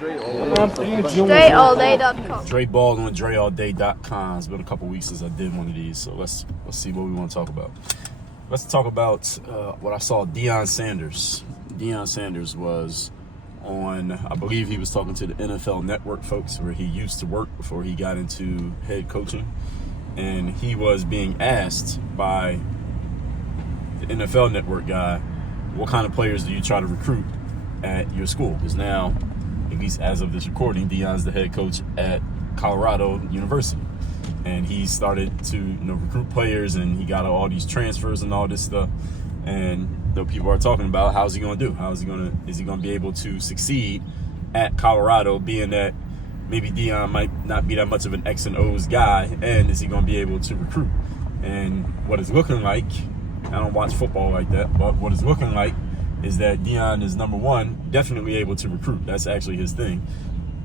DreAllDay.com. Dre Baldwin, DreAllDay.com. It's been a couple weeks since I did one of these, so let's see what we want to talk about. Let's talk about what I saw Deion Sanders. Deion Sanders was on, I believe he was talking to the NFL Network folks where he used to work before he got into head coaching. And he was being asked by the NFL Network guy, what kind of players do you try to recruit at your school? Because now, at least as of this recording, Deion's the head coach at Colorado University. And he started to recruit players, and he got all these transfers and all this stuff. And people are talking about how's he going to do? Is he going to be able to succeed at Colorado, being that maybe Deion might not be that much of an X and O's guy, and is he going to be able to recruit? And what it's looking like, I don't watch football like that, but what it's looking like is that Deion is, number one, definitely able to recruit. That's actually his thing.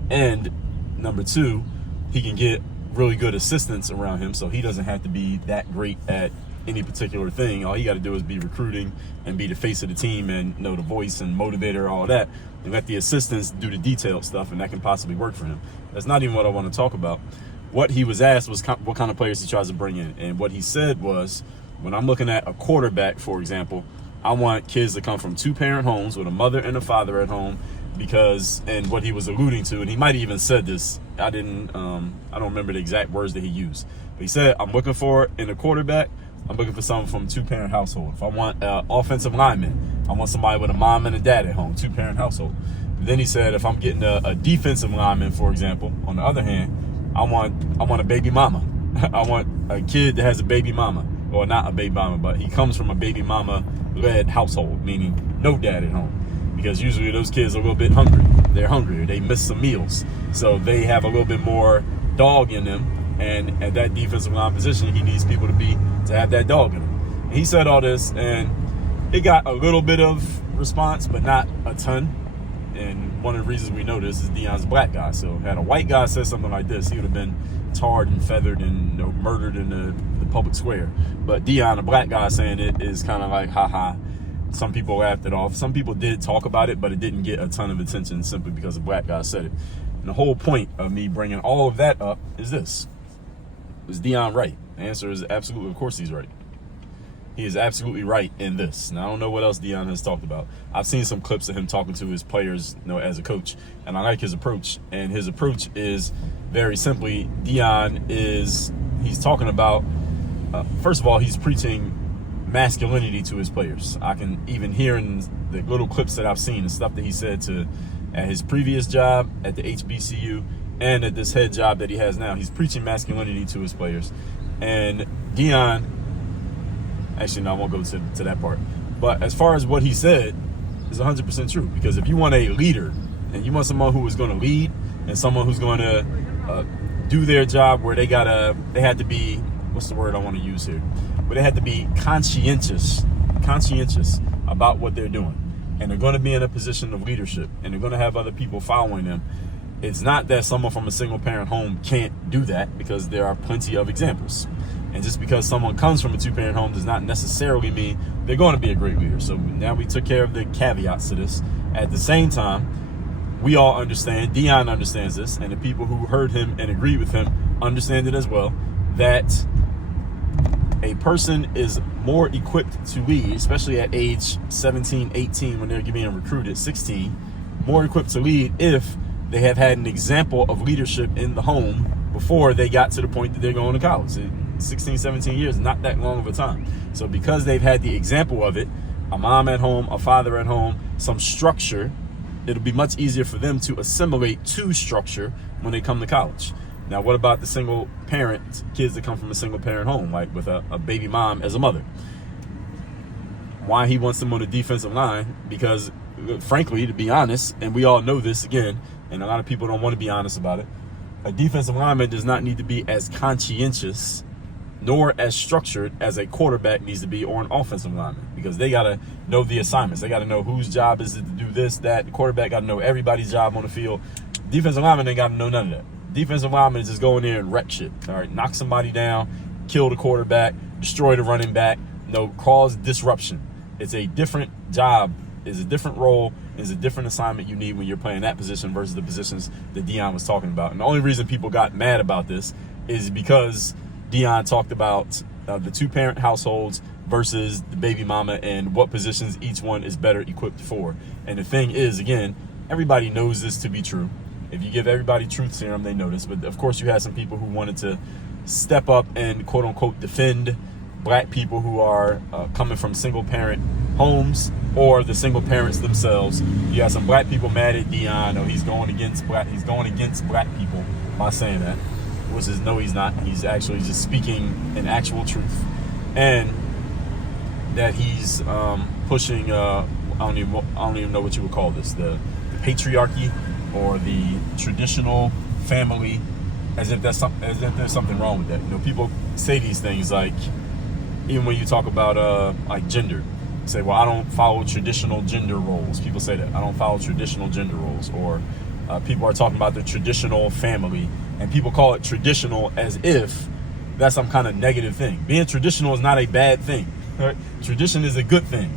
And number two, he can get really good assistants around him, so he doesn't have to be that great at any particular thing. All he got to do is be recruiting and be the face of the team and know the voice and motivator, all that, and let the assistants do the detailed stuff, and that can possibly work for him. That's not even what I want to talk about. What he was asked was what kind of players he tries to bring in, and what he said was, when I'm looking at a quarterback, for example, I want kids to come from two-parent homes with a mother and a father at home, because, and what he was alluding to, and he might have even said this, I don't remember the exact words that he used, but he said, I'm looking for, in a quarterback, I'm looking for someone from a two-parent household. If I want an offensive lineman, I want somebody with a mom and a dad at home, two-parent household. Then he said, if I'm getting a defensive lineman, for example, on the other hand, I want a baby mama. I want a kid that has a baby mama, or not a baby mama, but he comes from a baby mama-led household, meaning no dad at home. Because usually those kids are a little bit hungry. They're hungrier. They miss some meals. So they have a little bit more dog in them. And at that defensive line position, he needs people to have that dog in them. And he said all this, and it got a little bit of response, but not a ton. And one of the reasons we know this is Deion's a black guy. So had a white guy said something like this, he would have been tarred and feathered and murdered in the public square. But Deion, a black guy, saying it is kind of like, ha-ha. Some people laughed it off. Some people did talk about it, but it didn't get a ton of attention simply because a black guy said it. And the whole point of me bringing all of that up is this. Is Dion right? The answer is absolutely, of course he's right. He is absolutely right in this. Now, I don't know what else Deion has talked about. I've seen some clips of him talking to his players, as a coach, and I like his approach. And his approach is very simply, he's talking about, first of all, he's preaching masculinity to his players. I can even hear in the little clips that I've seen, the stuff that he said at his previous job at the HBCU and at this head job that he has now. He's preaching masculinity to his players. And Deion, actually, no, I won't go to that part. But as far as what he said is 100% true. Because if you want a leader and you want someone who is going to lead and someone who's going to do their job where they had to be, what's the word I want to use here? But they had to be conscientious about what they're doing. And they're going to be in a position of leadership, and they're going to have other people following them. It's not that someone from a single-parent home can't do that, because there are plenty of examples. And just because someone comes from a two-parent home does not necessarily mean they're going to be a great leader. So now we took care of the caveats to this. At the same time, we all understand, Deion understands this, and the people who heard him and agreed with him understand it as well, that a person is more equipped to lead, especially at age 17, 18, when they're being recruited, 16, more equipped to lead if they have had an example of leadership in the home before they got to the point that they're going to college. 16, 17 years, not that long of a time. So because they've had the example of it, a mom at home, a father at home, some structure, it'll be much easier for them to assimilate to structure when they come to college. Now, what about the single parent kids that come from a single parent home, like with a baby mom as a mother? Why he wants them on the defensive line? Because, frankly, to be honest, and we all know this again, and a lot of people don't want to be honest about it, a defensive lineman does not need to be as conscientious nor as structured as a quarterback needs to be, or an offensive lineman, because they got to know the assignments. They got to know whose job is it to do this, that. The quarterback got to know everybody's job on the field. Defensive lineman ain't got to know none of that. Defensive lineman is just go in there and wreck shit. All right, knock somebody down, kill the quarterback, destroy the running back, cause disruption. It's a different job is a different role, is a different assignment you need when you're playing that position versus the positions that Deion was talking about. And the only reason people got mad about this is because Deion talked about the two-parent households versus the baby mama and what positions each one is better equipped for. And the thing is, again, everybody knows this to be true. If you give everybody truth serum, they know this. But of course, you had some people who wanted to step up and quote unquote defend black people who are coming from single parent homes or the single parents themselves. You have some black people mad at Deion. He's going against black people by saying that, which is no, he's not. He's actually just speaking an actual truth, and that he's pushing. I don't even know what you would call this, the patriarchy or the traditional family, as if there's something wrong with that. You know, people say these things like, even when you talk about like gender, you say, well, I don't follow traditional gender roles. People say that I don't follow traditional gender roles, or people are talking about the traditional family, and people call it traditional as if that's some kind of negative thing. Being traditional is not a bad thing. Right? Tradition is a good thing.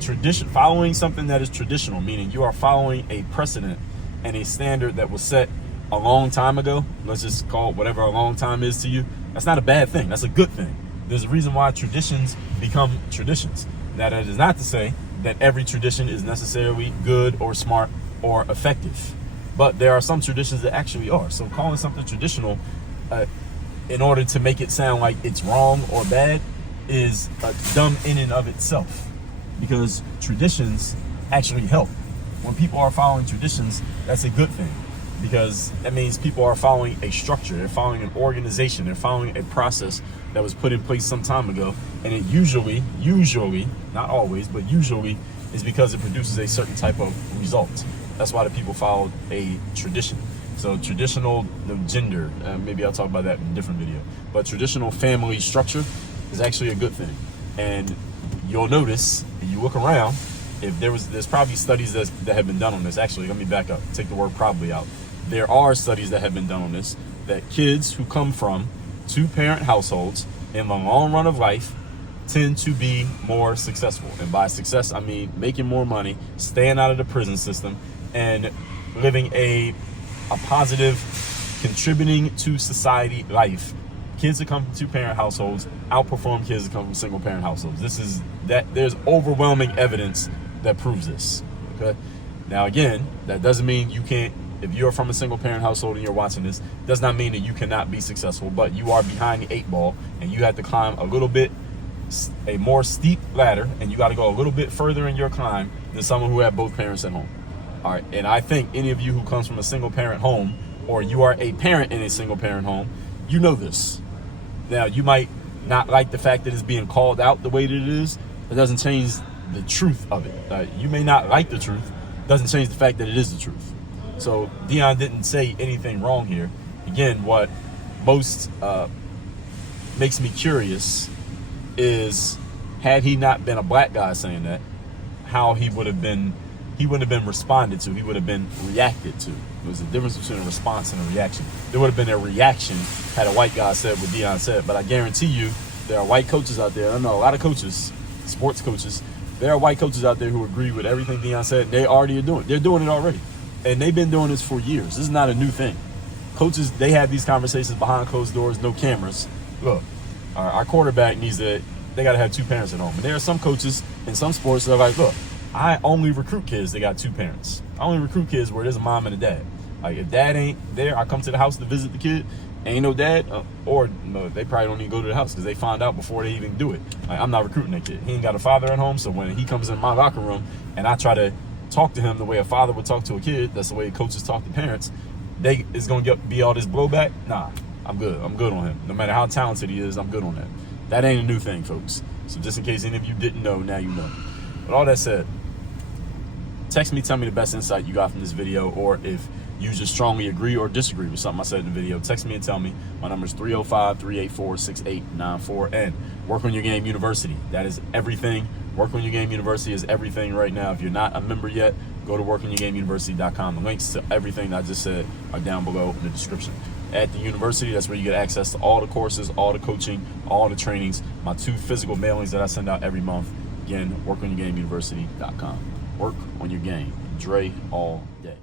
Tradition, following something that is traditional, meaning you are following a precedent and a standard that was set a long time ago. Let's just call it whatever a long time is to you. That's not a bad thing. That's a good thing. There's a reason why traditions become traditions. Now, that is not to say that every tradition is necessarily good or smart or effective, but there are some traditions that actually are. So calling something traditional in order to make it sound like it's wrong or bad is dumb in and of itself, because traditions actually help. When people are following traditions, that's a good thing, because that means people are following a structure, they're following an organization, they're following a process that was put in place some time ago, and it usually, not always, but usually is because it produces a certain type of result. That's why the people followed a tradition. So traditional gender, maybe I'll talk about that in a different video, but traditional family structure is actually a good thing. And you'll notice, if you look around, if there's probably studies that have been done on this. Actually, let me back up, take the word probably out. There are studies that have been done on this, that kids who come from two-parent households in the long run of life tend to be more successful. And by success, I mean making more money, staying out of the prison system, and living a positive, contributing to society life. Kids that come from two-parent households outperform kids that come from single-parent households. There's overwhelming evidence that proves this. Okay. Now, again, that doesn't mean you can't. If you're from a single-parent household and you're watching this, does not mean that you cannot be successful. But you are behind the 8 ball, and you have to climb a more steep ladder, and you got to go a little bit further in your climb than someone who had both parents at home. All right. And I think any of you who comes from a single-parent home, or you are a parent in a single-parent home, you know this. Now, you might not like the fact that it's being called out the way that it is. It doesn't change the truth of it. You may not like the truth. It doesn't change the fact that it is the truth. So Deion didn't say anything wrong here. Again, what most makes me curious is, had he not been a black guy saying that, how he wouldn't have been responded to. He would have been reacted to. There's a difference between a response and a reaction. There would have been a reaction had a white guy said what Deion said, but I guarantee you there are white coaches out there. I know a lot of coaches, sports coaches, there are white coaches out there who agree with everything Deion said. They're doing it already. And they've been doing this for years. This is not a new thing. Coaches, they have these conversations behind closed doors, no cameras. Look, our quarterback they got to have 2 parents at home. And there are some coaches in some sports that are like, look, I only recruit kids that got 2 parents. I only recruit kids where there's a mom and a dad. Like, if dad ain't there, I come to the house to visit the kid, ain't no dad, or no, they probably don't even go to the house because they find out before they even do it. Like, I'm not recruiting that kid. He ain't got a father at home, so when he comes in my locker room and I try to talk to him the way a father would talk to a kid, that's the way coaches talk to parents, it's going to be all this blowback. Nah, I'm good. I'm good on him. No matter how talented he is, I'm good on that. That ain't a new thing, folks. So just in case any of you didn't know, now you know. But all that said, text me, tell me the best insight you got from this video, or if you just strongly agree or disagree with something I said in the video, text me and tell me. My number is 305-384-6894. And Work on Your Game University. That is everything. Work on Your Game University is everything right now. If you're not a member yet, go to workonyourgameuniversity.com. The links to everything that I just said are down below in the description. At the university, that's where you get access to all the courses, all the coaching, all the trainings, my 2 physical mailings that I send out every month. Again, workonyourgameuniversity.com. Work on your game. Dre all day.